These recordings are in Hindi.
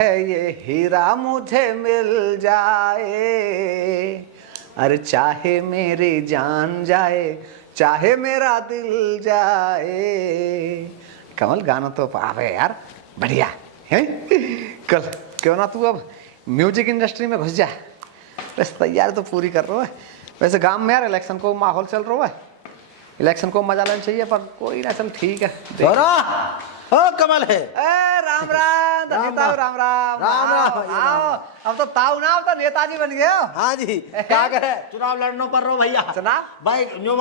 ये हीरा मुझे मिल जाए, अरे चाहे मेरी जान जाए, चाहे मेरा दिल जाए। कमल गाना तो आवे यार, बढ़िया है। कल क्यों ना तू अब म्यूजिक इंडस्ट्री में घुस जा। बस तैयारी तो पूरी कर रहा है। वैसे गांव में यार इलेक्शन को माहौल चल रहा है, इलेक्शन को मजा लेना चाहिए, पर कोई ना, चल ठीक है। ओ कमल है। राम राम राम राम राम राम। आओ, अब तो ताऊ ना, अब तो नेताजी बन गए हो। हाँ जी, क्या करे, चुनाव लड़ना पड़ रहा भैया। चुनाव भाई जो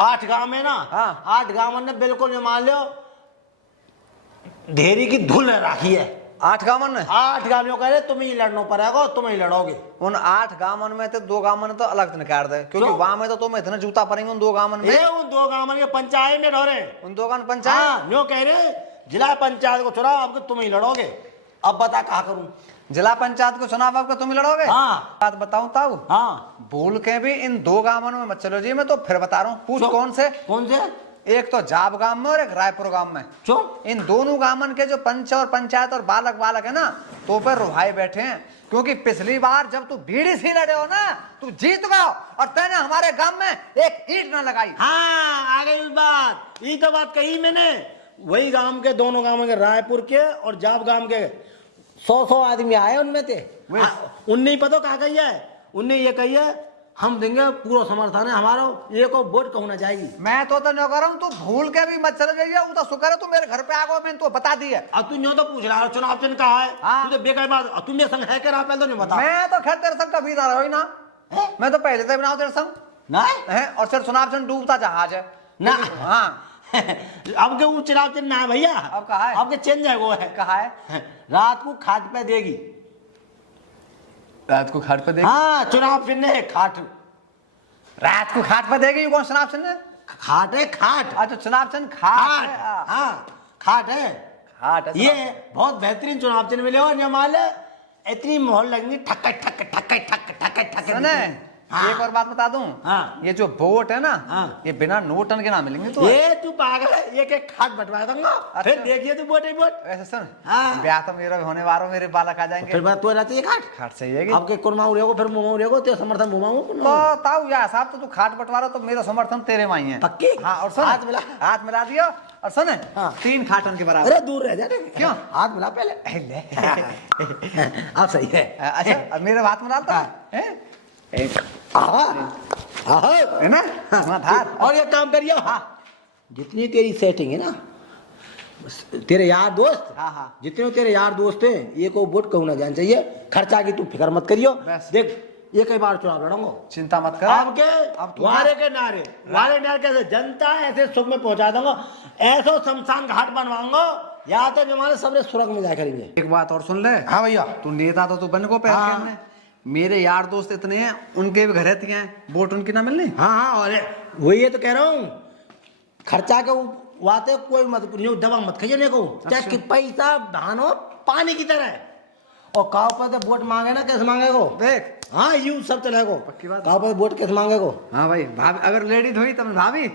8 गांव में ना, हाँ। 8 गांव ने बिल्कुल जो मान लो ढेरी की धूल राखी है। 8 गांव में 8 गांव कह रहे तुम्हें ही लड़ना पड़ेगा, तुम ही लड़ोगे। उन 8 गांव में तो 2 गांव में तो अलग निकाल दे, क्योंकि वहां में तो तुम इतने जूता पड़ेंगे उन 2 गांव में। उन 2 गांव में पंचायत में रहे, उन 2 गांव पंचायत जो कह रहे जिला पंचायत को चुनाव अब तुम ही लड़ोगे। अब बता कहा करूं, जिला पंचायत को चुनाव आपका तुम ही लड़ोगे। हाँ। बात बताऊं ताऊ, हाँ भूल के भी इन 2 गांवों में मत चलो जी। मैं तो फिर बता रहा हूँ, पूछ कौन से। एक तो जाब गांव में और एक रायपुर गांव में। इन दोनों गांवों के जो पंच और पंचायत और बालक बालक है ना, तो पर रुहाई बैठे हैं, क्योंकि पिछली बार जब तू बीड़ी से लड़े हो ना, तू जीत गया और तेने हमारे गांव में एक ईंट ना लगाई। हाँ, आ गई बात, ये तो बात कही मैंने। वही गांव के, दोनों गांव के, रायपुर के और जाब गांव के 100 आदमी आए उनमें थे। उनने पता कहा कही है, उनने ये कही है हम देंगे पूरा समर्थन है हमारा, ये को वोट कहना जाएगी। मैं तो न कर रहा हूँ, तू भूल के भी मत चले जाइए। वो तो शुक्र है तू मेरे घर पे आ गया, मैंने तो बता दिया। अब तू न्यों तो पूछ रहा है चुनाव चिन्ह कहा है। हाँ। तू तो बेकार बात, तू मेरे संग है क्या पहले तो नहीं बता। मैं तो खैर तेरे संग कभी ना रहा ना, मैं तो पहले से बनाऊ तेरे संग ना है। और सिर्फ चुनाव चिन्ह डूबता जहाज है ना। हाँ अब के वो चुनाव चिन्ह ना है भैया, अब कहा है, अब के चेंज है, वो है कहा है रात को खाट पे देगी। रात को खाट पे देगी। हाँ, चुनाव चिन्ह है खाट। रात को खाट पे देगी। कौन चुनाव चिन्ह है? खाट है, खाट। अच्छा, चुनाव चिन्ह खाट है। हाँ, खाट है, खाट है। ये बहुत बेहतरीन चुनाव चिन्ह मिले और मान इतनी मोहर लगनी ठक ठक ठक ठक ठक ठक। सुने, हाँ। एक और बात बता दूं। हाँ। ये जो वोट है ना, हाँ। ये बिना नोटन के ना मिलेंगे। तो ये तू पागल है, एक खाट बंटवा दूंगा। अच्छा। फिर देखिए तू वोट ही वोट। ऐसे सुन, हाँ। ब्याह तो मेरा भी होने वाला, मेरे बालक आ जाएंगे। फिर बात तो रहती है खाट खाट चाहिए। अब के कुरमा उड़ेगो, फिर मुंह उड़ेगो, तेरा समर्थन घुमाऊं। तो ताऊ या साहब, तो तू खाट बंटवारा तो मेरा समर्थन तेरे माई है पक्की। हाँ। और सुन, हाथ मिला दियो। और सुन, हाँ। 3 खाटन के बराबर। अरे दूर रह जा। क्यों? हाथ मिला पहले। अब सही है। अच्छा, अब मेरे हाथ मिला तो है ना। और ये काम करिए, जितनी तेरी सेटिंग है ना, तेरे यार दोस्त, हाँ। जितने तेरे यार दोस्त हैं, ये को वोट कहना जाना चाहिए। खर्चा की तू फिक्र मत करियो। देख, ये कई बार चुनाव लड़ूंगा, चिंता मत कर। अब वारे के नारे, वारे नारे कैसे जनता ऐसे सुख में पहुंचा दूंगा, ऐसा शमशान घाट बनवाऊंगा, या तो हमारे सबरे सुरंग में जाए करेंगे। एक बात और सुन ले। हाँ भैया, तू नेता तो तू बन को पहले। मेरे यार दोस्त इतने हैं, उनके भी घर रहती हैं, वोट उनकी ना मिलनी। हाँ, और वही ये तो कह रहा हूँ, खर्चा के वाते कोई मत दवा मत खाइए को, चाहे कि पैसा धानो पानी की तरह है। और काव पर तो वोट मांगे ना, कैसे मांगे को देख। हाँ, यू सब चले को, पक्की बात। काव पर वोट कैसे मांगे को। हाँ भाई, भाभी अगर लेडीज हुई तब भाभी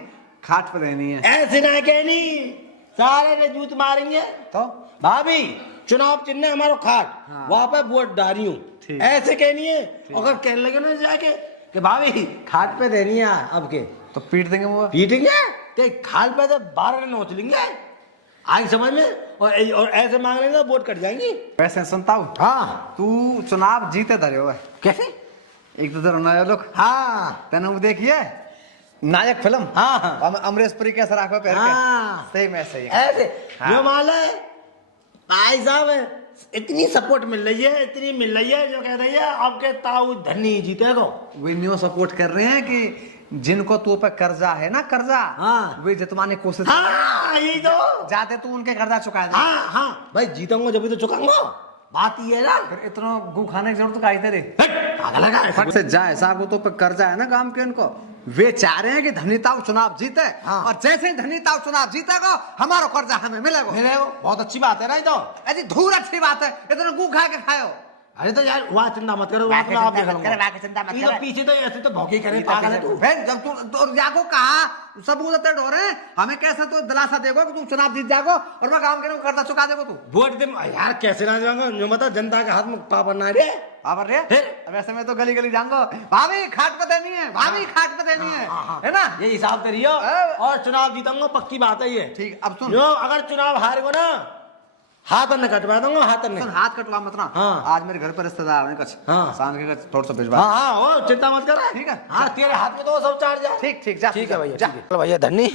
खाट पे देनी है। ऐसे ना कहनी, सारे ने जूत मारेंगे तो भाभी चुनाव चिन्ह हमारा खाट, वहां पे वोट डाली हूँ, ऐसे कहनी है। अगर कहने लगे ना जाके कि भाभी खाट पे देनी है अब के, तो पीट देंगे वो। पीटेंगे ते खाट पे तो 12 नोच लेंगे आज समझ में, और ऐसे मांग लेंगे वोट कट जाएंगी। वैसे सुनता हूँ, हाँ, तू चुनाव जीते धरे हो कैसे? एक तो नया लोग। हाँ, तेने वो देखिए नायक फिल्म। हाँ, अमरीश पुरी कैसा राखो पहन के, सही में सही ऐसे जो मान ले भाई साहब, इतनी सपोर्ट मिल रही है, इतनी मिल रही है, जो कह रही है आपके ताऊ धनी जीतेगा। वे न्यू सपोर्ट कर रहे हैं कि जिनको तू पे कर्जा है ना, कर्जा, हाँ, वे जितवाने की कोशिश। हाँ, यही तो जाते तू उनके कर्जा चुका दे। हाँ, भाई जीतूंगा जब भी तो चुकाऊंगा, बात ये है ना। फिर इतना गु खाने की जरूरत काहे तेरे। पागल है फट से जाए साहब, तो पे कर्जा है ना गांव के, उनको वे चाह रहे हैं कि धनीताऊ चुनाव जीते। हाँ। और जैसे ही धनीताऊ चुनाव जीतेगा, हमारा कर्जा हमें मिलेगा। बहुत अच्छी बात है ना। तो अजी धूर अच्छी बात है, इतना गु खा के खाओ। अरे तो यार वहाँ चिंता मत करो, वाके आप चिंता देख मत करे, वाके चिंता मत ये तो करे। पीछे तो ऐसे तो भौंकी करे पागल है तू। फिर जब तू तो जाको कहा सब मुझे तय डोरे हमें कैसे तो दिलासा देगो कि तुम चुनाव जीत जागो और मैं काम करने को कर्जा चुका देगो तू। वोट दे यार, कैसे ना जाऊंगा, जो बता जनता के हाथ में पावर ना रे। पावर रे फिर? अब ऐसे में तो गली गली जाऊंगा, भाभी खाट पे देनी है, भाभी खाट पे देनी है ना। ये हिसाब से रहियो और चुनाव जीतूंगा, पक्की बात है ये। ठीक, अब सुन जो अगर चुनाव हार गो ना, हाथ न कटवा दूंगा, हाथ न। सुन, हाथ कटवा मत ना। हाँ। आज मेरे घर पर रिश्तेदार हैं कुछ, हाँ। शाम के कुछ थोड़ा सा भिजवा। हाँ हाँ हो, चिंता मत कर। ठीक है। हाँ, तेरे हाथ में तो वो सब चार्ज है। ठीक ठीक जा, ठीक है भैया, जा। ठीक है। चलो भैया धन्नी।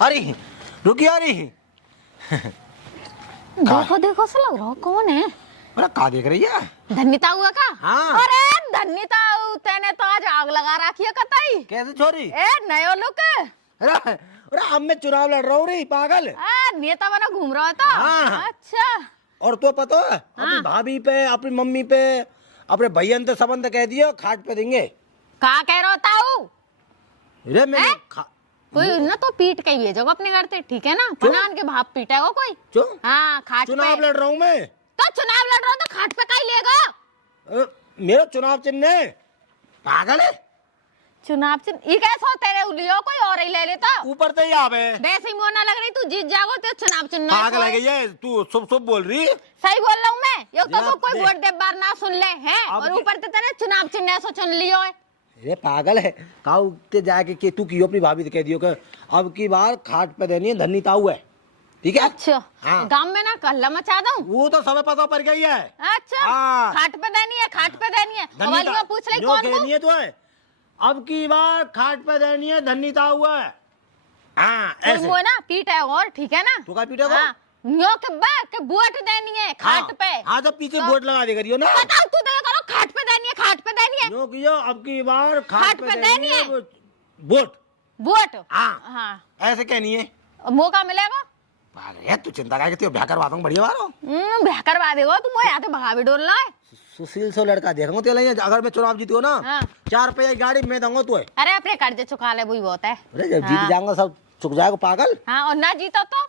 अरे रुकिए, अरे देखो देखो से लग रहा कौन है? अरे का देख रही है? धन्यता हुआ का? हाँ। अरे धन्यता तेने तो आज आग लगा रखी है कतई। कैसे छोरी? ए नयो लुक। अरे अरे अब मैं चुनाव लड़ रहा हूँ रे पागल। नेता बना घूम रहा था। हाँ। अच्छा। और तो पता है अपनी भाभी पे, अपनी मम्मी पे, अपने भैया ने संबंध कह दियो खाट पे देंगे। का कह रहा था? रे मैं कोई ना तो पीट के भेजो अपने घर से, ठीक है ना? पनान के भाप पीटेगा कोई। क्यों? हाँ खाट पे। चुनाव लड़ रहा हूँ मैं। तो चुनाव लड़ रहा हो तो खाट पे का ही लेगा? मेरा चुनाव चिन्ह है। पागल है। चुनाव चिन्ह ये कैसा तेरे लियो कोई और ही ले लेता। ऊपर से ही आवे। वैसे ही मोना लग रही तू जीत जाओ तो चुनाव चिन्ह पागल है ये, तू शुभ शुभ बोल रही। सही बोल रहा हूँ मैं। ये तो जनाब, कोई वोट दे बार ना सुन ले हैं और ऊपर से तेरे चुनाव चिन्ह ऐसा चुन लियो है। ये पागल है। काऊ के जाके के तू कियो अपनी भाभी से कह दियो कि अब की बार खाट पे देनी है धन्नी ताऊ है, ठीक है? अच्छा। हाँ। गांव में ना कल्ला मचा दूं। वो तो समय पता पड़ गई है। अच्छा। हाँ। खाट पे देनी है, खाट पे देनी है। वालियों पूछ ले कौन को? है तो है अब की बार खाट पे देनी है धन्नी ताऊ है। हाँ ऐसे। वो ना पीट है और ठीक है ना? तू का पीटेगा? हाँ। न्यो के वोट देनी है खाट पे। हाँ तो पीछे वोट लगा दे करियो ना। बताओ तू तो करो खाट पे देनी है, खाट पे देनी है। नो कियो अब की बार खाट खाट पे पे देनी देनी है है। वोट। वोट। हाँ। हाँ। ऐसे कहनी है। मौका मिलेगा? पागल है तू, चिंता काय करती, ब्याह करवा दूंगा बढ़िया बारो। ब्याह करवा देगा तू। वो यहाँ से भगा भी डोल रहा है। सुशील से लड़का देखूंगा तेरे लिए, अगर मैं चुनाव जीती हो ना हाँ। 4 रुपये की गाड़ी मैं दूंगा तू है। अरे अपने कर्जे चुका ले वही बहुत है। अरे जब जीत जाऊंगा सब चुक जाएगा पागल। हाँ और ना जीतो तो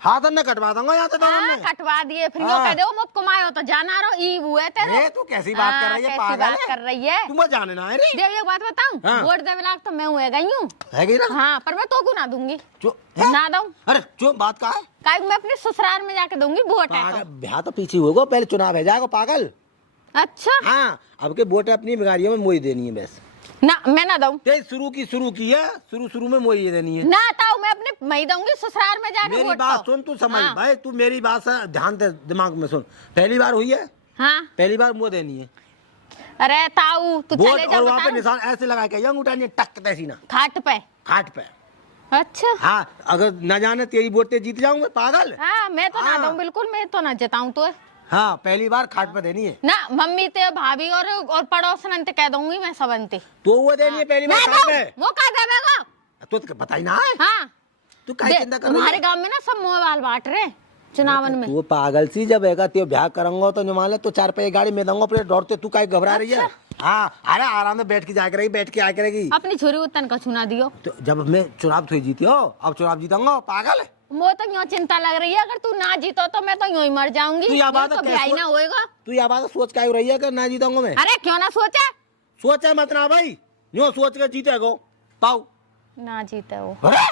हाथ न कटवा दूंगा यहाँ से दोनों में। कटवा दिए फिर वो हाँ। कह दे वो मुफ्त कमाए हो तो जाना रहो ई वो है तेरे। अरे तू कैसी बात कर रही है, कैसी पागल बात है? कर रही है? तू मत जाने ना है रे। देव एक बात बताऊं, हाँ। वोट देवे लाग तो मैं हुए गई हूँ। है कि ना? हाँ पर मैं तो को ना दूंगी, जो ना दूं। अरे जो बात का है काहे मैं अपने ससुराल में जाके दूंगी वोट है पागल, तो। ब्याह तो पीछे होगा, पहले चुनाव है जाएगा पागल। अच्छा हाँ अब के वोट अपनी बिगाड़ियों में मोई देनी है बस। ना मैं ना दूं। ते शुरू की है, शुरू में मोई ये देनी है। ना ताऊ मैं अपने मैं दूंगी ससुराल में जाके मेरी वोट बात तो। सुन, तू समझ हाँ। भाई, तू मेरी बात से ध्यान दे, दिमाग में सुन। पहली बार हुई है, हाँ पहली बार मुँह देनी है अरे ताऊ तू वोट, चले जा और वहाँ पे बता निशान ऐसे लगा के यंग उठानी है, टक तैसी ना खाट पे। खाट पे। अच्छा हाँ अगर न जाने तेरी वोट ते जीत जाऊंगा पागल। हाँ मैं तो ना हाँ। दूं बिल्कुल, मैं तो ना जताऊं तो। हाँ पहली बार खाट पे देनी है ना मम्मी ते भाभी और पड़ोसन ते कह दूंगी मैं सबनते। तो वो देनी है पहली बार मैं खाट दूं, पे। वो कह देगा। तो बताई ना है हाँ तू काहे चिंता कर रही हमारे है? गांव में ना सब मोबाइल बांट रहे चुनावन में। तू पागल सी जब हैगा ते ब्याह करूंगा तो मान ले तो 4 रुपये गाड़ी में दूंगा अपने डर, तू काहे घबरा रही है? हाँ अरे आराम से बैठ के जाया करेगी, बैठ के आया करेगी। अपनी छोरी उतन का चुना दियो। तो जब मैं चुनाव थोड़ी जीती हो, अब चुनाव जीतूंगा पागल है। वो तो यूँ चिंता लग रही है, अगर तू ना जीतो तो मैं तो यूं ही मर जाऊंगी। तू यह बात तो कैसे- ब्याह ना होएगा। तू यह बात सोच के रही है कि ना जीतूंगा मैं? अरे क्यों ना सोचा? सोचा मत ना भाई, यो सोच के जीतेगो पाऊ। ना जीते वो, अरे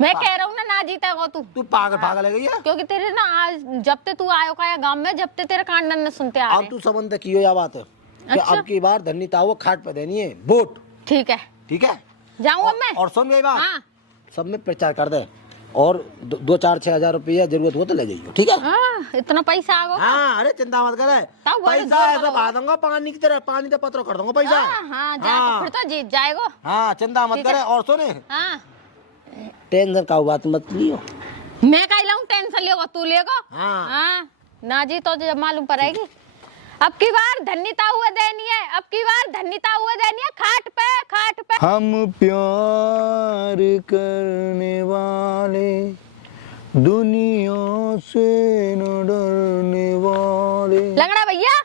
मैं कह रहा हूँ ना जीते वो तू। पागल है गई है। क्योंकि तेरे ना आज जब ते तू आयो का गांव में, जब ते तेरे कांडन न सुनते आ अब रहे। तू संबंध कियो या बात है कि अच्छा। अब की बार धन्नी ताऊ खाट पे देनी है वोट, ठीक है ठीक है? जाऊँ अब मैं। और सुन गई बात, हाँ सब में प्रचार कर दे और 2-4-6 रुपया जरूरत हो तो ले जाइयो, ठीक है? हाँ इतना पैसा आ गया। हाँ अरे चिंता मत करे, तब बड़े पैसा जोर ऐसा लगाओ। बहा दूंगा पानी की तरह, पानी तो पत्थर कर दूंगा पैसा। हाँ जा फिर तो जीत जाएगा। हाँ चिंता मत ठीक है। करे। और सुने, हाँ टेंशन का बात मत लियो। मैं कह लाऊं टेंशन लेगा तू लेगा। हाँ। हाँ ना जी तो जब मालूम पड़ेगी। अब की बार धन्यता हुए देनी है, अब की बार धन्यता हुए देनी है खाट पे, खाट पे। हम प्यार करने वाले दुनिया से न डरने वाले। लंगड़ा भैया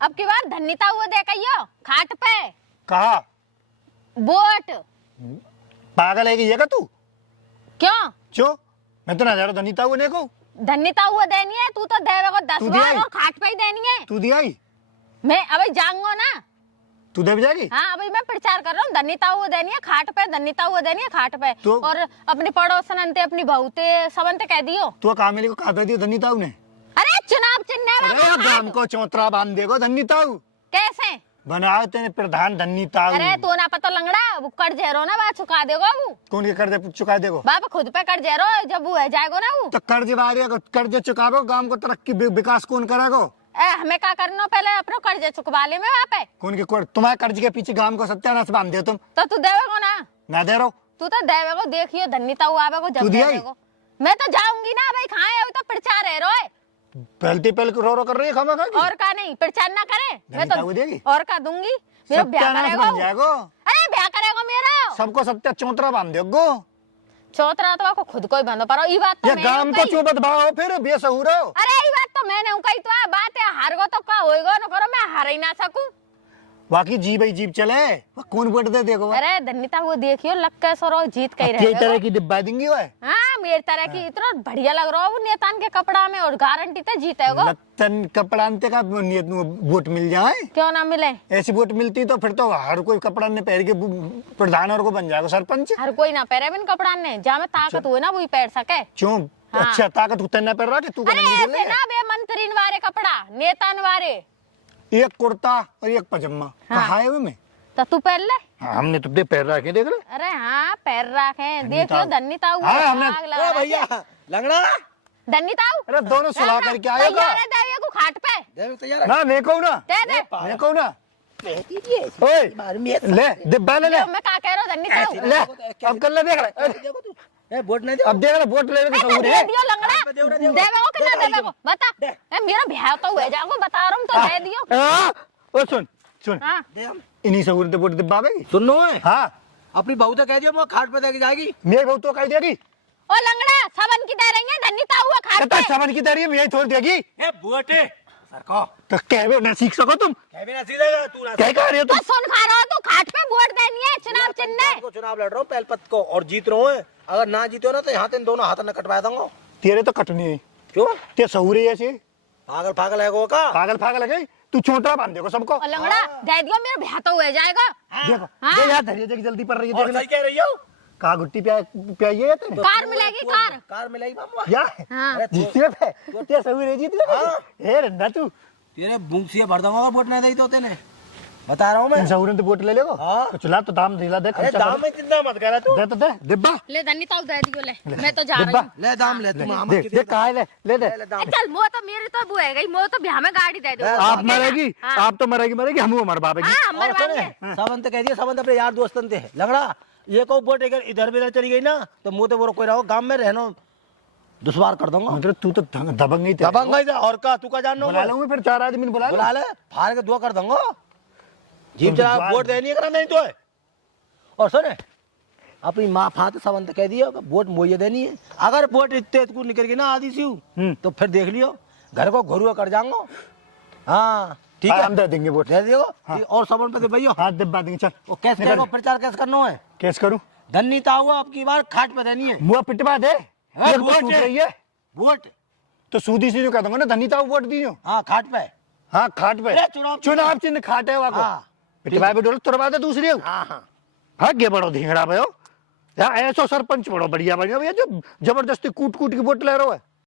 अब की बार धन्यता हुए दे कहियो खाट पे कहा वोट। पागल है कि ये का तू? क्यों? क्यों? मैं तो ना जा रहा धनीता को देखो। धन्यता हुआ देनी है, तू तो देवे को 10 तू बार दिया? और खाट पे ही देनी है। तू दिया ही? मैं अभी जाऊंगा ना। तू दे जाएगी? हाँ अभी मैं प्रचार कर रहा हूँ, धन्यता हुआ देनी है खाट पे, धन्यता हुआ देनी है खाट पे। तो- और अपनी पड़ोसन अंते, अपनी बहुते सबंते कह दियो। तू कहा मेरे को कहा दिया धन्यताऊ ने? अरे चुनाव चिन्ह में अरे गांव को चौतरा बांध देगो धन्यताऊ। कैसे बनाओ तेने प्रधान धन्यताऊ। अरे तू ना पता लंगड़ा, वो कर जेरो ना बात चुका देगो वो। कौन के कर्ज चुका देगो? बाबा खुद पे कर जेरो, जब वो है जाएगो ना वो। तो कर्ज बारे को कर्ज चुकावो, गांव को तरक्की विकास कौन करेगो? हमें क्या करना, पहले अपना कर्ज चुकवा ले में वहाँ पे। कौन के तुम्हारे कर्ज के पीछे गांव को सत्यानाश बांध दे तुम। तो तू देवेगो ना? मैं दे रहा हूँ। तू तो देवेगो, देखियो धन्यता हुआ आवेगो तू जब दिया ही? देवेगो। मैं तो जाऊंगी ना भाई, खाए अभी तो प्रचार है रोए। पहलती पहल रो रो कर रही है खामा खा की। और का नहीं प्रचार ना करे, मैं धन्यता हुआ देगी? तो और का दूंगी। मेरा ब्याह सत्यानाश करेगा बन वो। जाएगो। अरे ब्याह करेगा मेरा। सबको सत्या चौतरा बांध देगो। चौथरा तो आपको खुद को ही बंदो पर ये बात तो ये मैंने गांव को कही। चुबत भाओ फिर बेसहुरो। अरे ये बात तो मैंने कही, तो आ बात है हारगो तो का होएगो न करो, मैं हार ही ना सकूं। बाकी जीव ही जीव चले, कौन वोट दे देखो। अरे धन्यता वो देखियो लग कैसे रो, जीत कही कई तरह रहे। की डिब्बा देंगी वो। हाँ मेरी तरह की इतना बढ़िया लग रहा है वो नेतान के कपड़ा में, और गारंटी तो जीतेगो। लत्तन कपड़ा अंते का वोट मिल जाए। क्यों ना मिले? ऐसी वोट मिलती तो फिर तो हर कोई कपड़ा ने पहन के प्रधान और को बन जाएगा सरपंच। हर कोई ना पहरे बिन कपड़ा ने, जहाँ में ताकत हुए ना वही पहन सके। क्यों? हाँ। अच्छा ताकत उतना पहन रहा कि तू अरे ऐसे ना बे मंत्रीन वारे कपड़ा, नेतान वारे। एक कुर्ता और एक पजामा कहा है में। तो तू पहन ले। हाँ, हमने तो पहन रखे देख लो। अरे हाँ पैर रखे, देख लो धन्यता हुआ। हाँ, हमने- आग लगा के। भैया लंगड़ा धन्यता अरे दोनों सुलह करके आए का। देविया को खाट पे देव तैयार है। ना देखो ना, दे दे। देखो ना। कहती थी ऐसी ओए बार में ले डिब्बा ले ले मैं क्या कह रहा हूँ धन्यता ले। अब कर ले देख ले। देखो तू ए वोट नहीं दे। अब देख ले वोट लेने के सहूर दे है। दियो लंगड़ा, देवेगो कि ना देवेगो बता। ए मेरा ब्याह तो हुए जाओ, बता रहा हूँ तो दे दियो। हाँ, ओ सुन सुन हाँ दे हम इन्हीं सहूर से वोट दिब्बावेगी। सुनो है हाँ अपनी बहू तो कह दियो मैं खाट पे देके जाएगी। मेरी बहू तो कही देगी। ओ लंगड़ा सबन की दे रही है, धन्यता हुआ खाट कहता पे। समझ की तैयारी में यही छोड़ देगी। ए वोट सरकार तो कहवे ना सीख सको तुम। कह भी ना सीधेगा तू ना क्या कह रहे हो तो तुम? सुन खा रहा हो तो खाट पे वोट देनी है, चुनाव चिन्ह। को चुनाव लड़ रहा हूँ पहल पत को और जीत रहा हूँ। अगर ना जीतो ना तो यहाँ तेन दोनों हाथ न कटवा दूंगा। तेरे तो कटनी है। क्यों ते सहूर है ऐसे पागल पागल है वो का। पागल पागल है गई। तू छोटा बांध देखो सबको। ओ लंगड़ा दे दियो, मेरा ब्याह तो हुए जाएगा। देखो हाँ। ये यार धैर्य देख जल्दी पड़ रही है और देखना। सही कह रही हो। कहा गुट्टी प्याई है तेरे? कार मिलेगी कार। कार मिलेगी मामा। या हाँ अरे जीते पे ते सहूर है जीत ले। हाँ। हे रंडा तू तेरे बुंग से भर दूंगा वोट नहीं देगी तो तेने बता रहा हूँ मैं। इन सहूर ने तो वोट ले लेगो। हाँ। तो चला तो दाम दिला दे अरे खर्चा दाम में चिंता मत करा तू। दे तो दे डिब्बा ले धन्यता दे दियो ले, मैं तो जा रही डिब्बा हूँ। ले दाम ले तू मामा देख देख कहा है ले दे। ले दाम। ए, चल मो तो मेरी तो वो है गई, मो तो ब्याह में गाड़ी दे दो। आप मरेगी हाँ। आप तो मरेगी मरेगी हम मर बाबेगी। हाँ हम और मरवाएंगे। सुने सबंत कह दिया सबंत अपने यार दोस्तन थे लंगड़ा ये को वोट अगर इधर भी चली गई ना तो मुंह तो वो कोई रहो गांव में रहना दुश्वार कर दूंगा। मतलब तू तो दबंग ही थे। दबंग ही था और का तू का जानना बुला लूंगा फिर 4 आदमी बुला बुला ले फाड़ के दुआ कर दूंगा। जीप चला वोट देनी है करा नहीं तो है। और सुने अपनी माँ फात सबंत कह दिया वोट मुझे देनी है। अगर वोट इतने को निकल गई ना आदि सी तो फिर देख लियो घर को घरुआ कर जाऊंगा। हाँ ठीक है हम दे देंगे वोट। दे दियो और सबन पे दे भैया। हाथ डिब्बा देंगे चल। वो कैसे निकल। करो प्रचार कैसे करना है। कैसे करूं? धन्यता हुआ आपकी बार खाट पे देनी है। मुआ पिटवा दे। हाँ, ये वोट टूट है। रही है वोट तो सूदी से जो कह दूंगा ना धनीता वोट दियो। हाँ खाट पे। हाँ खाट पे अरे, चुनाव चुनाव चिन्ह खाट है वाको। हाँ। पिटवा पे डोल तुरवा दे दूसरी हो। हाँ हाँ भाग्य बड़ो धिंगड़ा भयो या ऐसो सरपंच बड़ो बढ़िया बढ़िया भैया जो जबरदस्ती कूट कूट के वोट ले रहा है।